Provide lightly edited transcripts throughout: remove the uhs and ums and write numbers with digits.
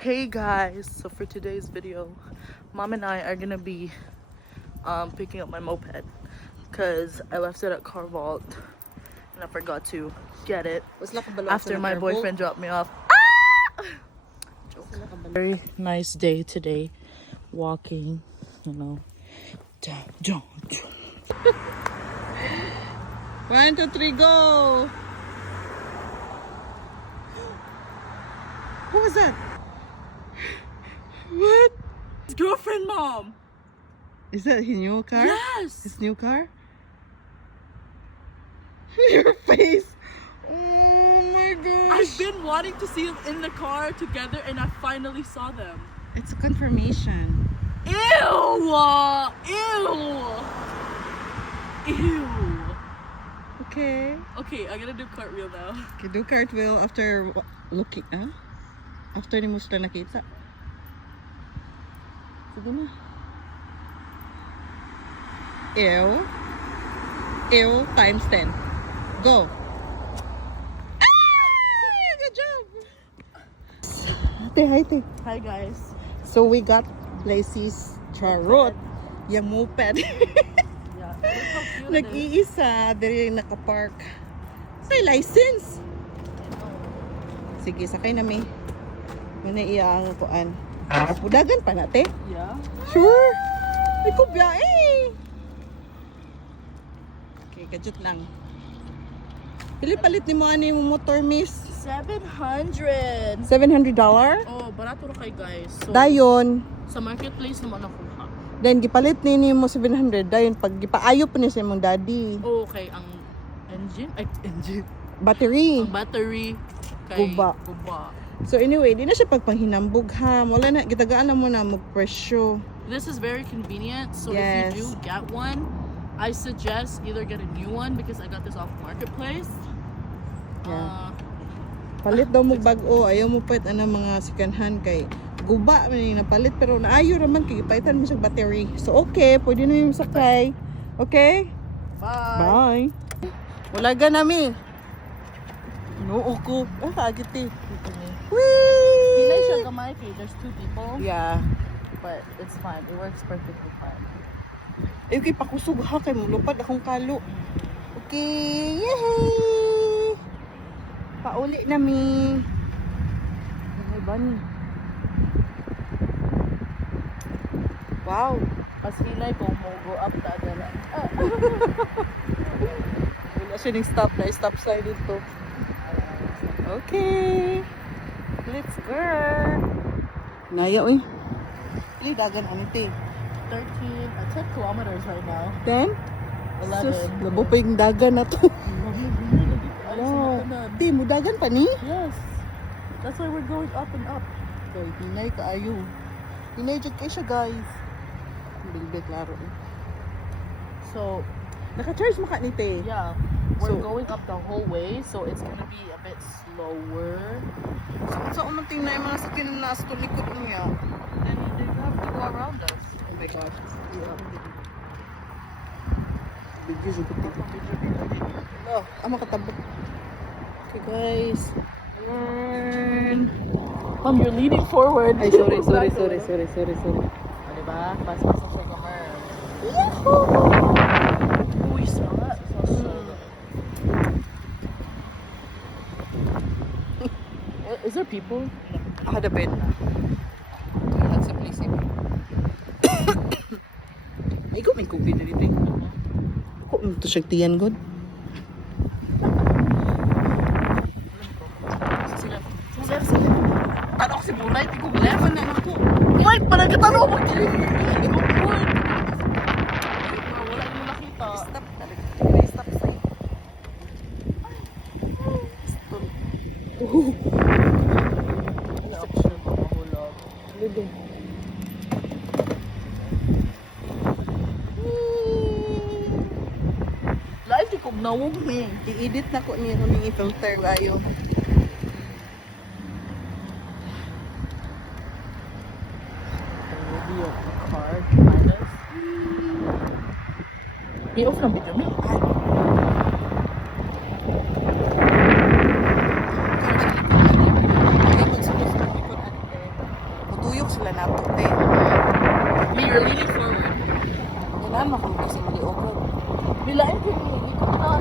Hey guys, so for today's video, mom and I are gonna be picking up my moped because I left it at Car Vault and I forgot to get it after my boyfriend dropped me off. Joke. Very nice day today, walking, you know. Don't. 1, 2, 3, go! What was that? What? His girlfriend, mom. Is that his new car? Yes. His new car? Your face. Oh my gosh. I've been wanting to see them in the car together, and I finally saw them. It's a confirmation. Ew! Ew! Okay. Okay, I'm gonna do cartwheel now. Okay, do cartwheel after looking, after ni mo sila nakita. Sige na. Ew times 10. Go. Good job. Hi, te. Hi guys. So we got Lacey's charot. Yung moped. Yeah, look how cute it is. Nag-iisa. Dali nakapark. May license. Sige, sakay na mi. Muna iya ang kuan. Budagan pa nate. Yeah. Sure. Ay ko biya eh. Okay, gadget lang. Pili palit ni mo ani mo motor, miss? $700. $700? Oh, barato ra kay guys. So, Dayon. sa marketplace naman ako ha. Then gipalit ni mo 700. Dayon pag gipaayo pa ni sa imong daddy. Oh, okay, ang engine, Battery. ang battery kay Guba. Guba. So anyway, di na siya pagpanghinambog ha. Wala na, gitagaan na mo na magpresyo. This is very convenient. So Yes. if you do get one, I suggest either get a new one because I got this off marketplace. Yeah. Palit daw mo bag-o. Ayaw mo pwet mga second hand kay guba may napalit pero naayo raman kay ipaitan mo sa battery. So okay, pwede na yung sakay. Okay? Bye. Bye. Wala ga nami. Noo ko. Agit eh. Hindi Whee! siya gamay kay there's two people, Yeah. but it's fine. It works perfectly fine. Okay, pakusog ha kay mo lupad akong kalo. Okay. Yay! Pauli na mi. Ay bani. Wow. Mas hinay ko mo go up ta agara. Wala siya ng stop na stop sign dito. Okay. Let's go. Naya oy. Ili dagan ani te. 10 kilometers right now. 10? 11. Sus, labo pa yung dagan na to. Hello. Te, mo dagan pa ni? Yes. That's why we're going up and up. Okay, hinay kaayo. Hinay jud kay siya guys. Bilbil klaro. So, Naka-charge mo ka ni te. yeah, we're So- going up the whole way, so it's gonna be a bit slower. Sa unang tingnan yung mga sakyan na nasa likod niya. Then they have to go around us. Oh my gosh. Yeah. Video siya puti. Oh, makatabot. Okay guys. Turn. Mom, you're leaning forward. Ay, sorry. O, diba? Pas-pas na siya gamay. Uy, smell that? Smells so good. Is there people? I had a bed. That's a place eh. Ay, ko may COVID na dito eh. Ako, ito siya tiyan god. Sila. Tano ko si Bulay, di ko level na ako. Mike, parang katano mo dito. Wala mo nakita. Stop talaga. Stop sign. Stop. Wala ako siya makahulog. Lido. Live di ko nawag me. I-edit na ko niya kung i-filter ayo. Review of the car behind us. I-off ng video mo. sila nato, te. Me, you're leaning forward. Yan mo kung kasi mali ako. Bilain ko yung ikot na.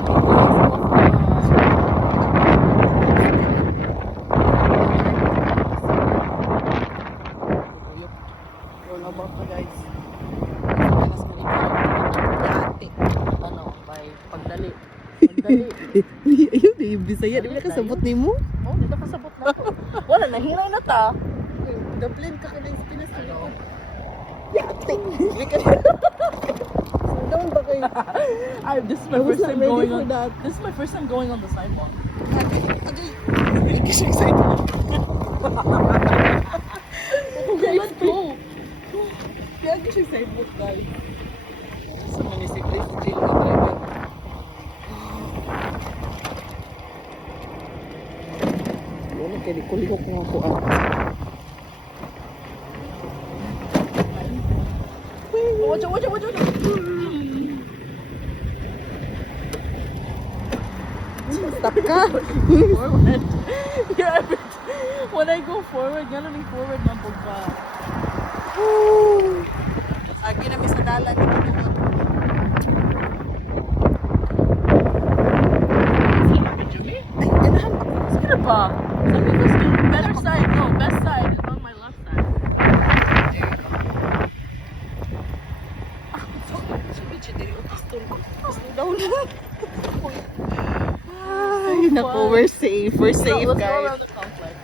Roll about na, guys. Panas mali ko. Dati. Ano, by pagdali. Pagdali. Ayun, di Bisaya. Di ba kasabot ni mo? Oh, dito kasabot na to. Wala, nahiray na ta. Dublin ka ka na yung Pinas na ako. Yate! Hindi ka down ba kayo? This is my I was first not time ready going for on. that. This is my first time going on the sidewalk. Hindi siya excited. Okay, let's go. Kaya hindi siya excited, guys. Sa municipality, sa jail na driver. Ano kaya di kulihok nga ako ah. Watch out, watch out, watch out. Stop ka! Forward. Yeah, when I go forward, gano'n forward na po pa. Agi na may sa dalan ni Pinoon. Ay, ganahan ba? Sige na pa. Sabi ko, better side. No, best side is on my left side. Slow down. Ay, nako, we're safe. We're safe, Let's go guys. around the complex.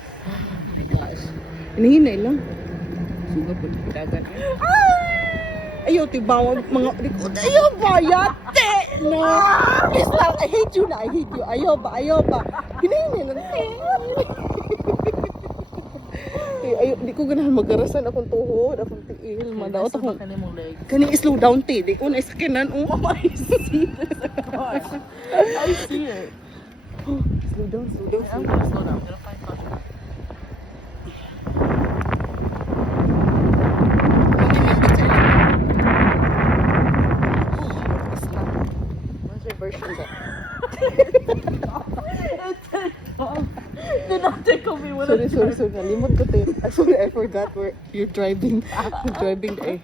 Hinahinay lang. Suga po sa dagat. Ayaw, tibawag mga likod. Ayaw ba, yate! No! Please lang, I hate you na, I hate you. Ayaw ba, ayaw ba. Hinahinay lang. Ayaw, di ko ganahan magarasan akong tuhod, akong tiil. Madaot Nasa akong... baka ni mong leg. Kani slow down, te. Di ko na isakinan. Oh, I see this. I see it. slow down, slow down, I'm slow down. gonna slow down. I'm gonna find caution. What's your version of that? Did not tickle me when Sorry, I sorry, sorry. Nalimot ko, te. Sorry, I forgot where you're driving. You're driving, eh.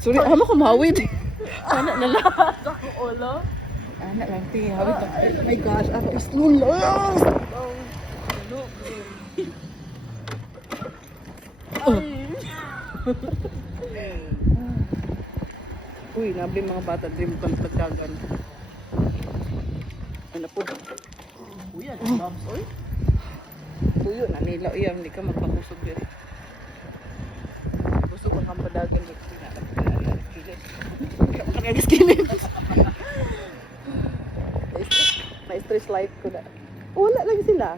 Sorry, ama ko mawid. Anak na lang. Ako, ulo. Anak lang, te. Hawid ako. Oh my gosh, after slow lang. Uy, nabi mga bata, dream ko sa dagan. Ano po? Kuya, the bumps, oy. Tuyo na nila. Iyan, hindi ka magpakusog din. Gusto ko kang padagan. Kakagiskilin. Na-stress life ko na. Wala lang sila.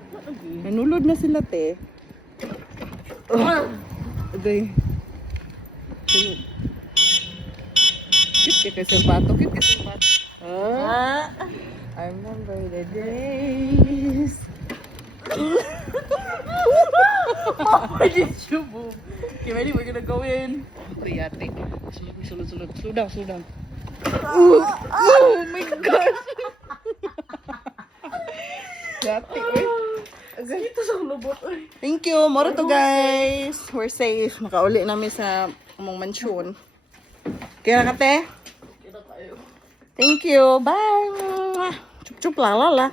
Nanulod na sila, te. Agay. Tulog. Kit ka sa bato. Kit ka sa bato. I remember the days. Why did you move? Okay, ready? We're gonna go in. Okay, ate. Sulod. Slow down, slow down. Oh my gosh. Yate, uy. Ito sa lubot, oy. Thank you. Moro to, guys. We're safe. Nakauli namin sa among mansyon. Kaya na, kate? Kita tayo. Thank you. Bye. Chup-chup la la la.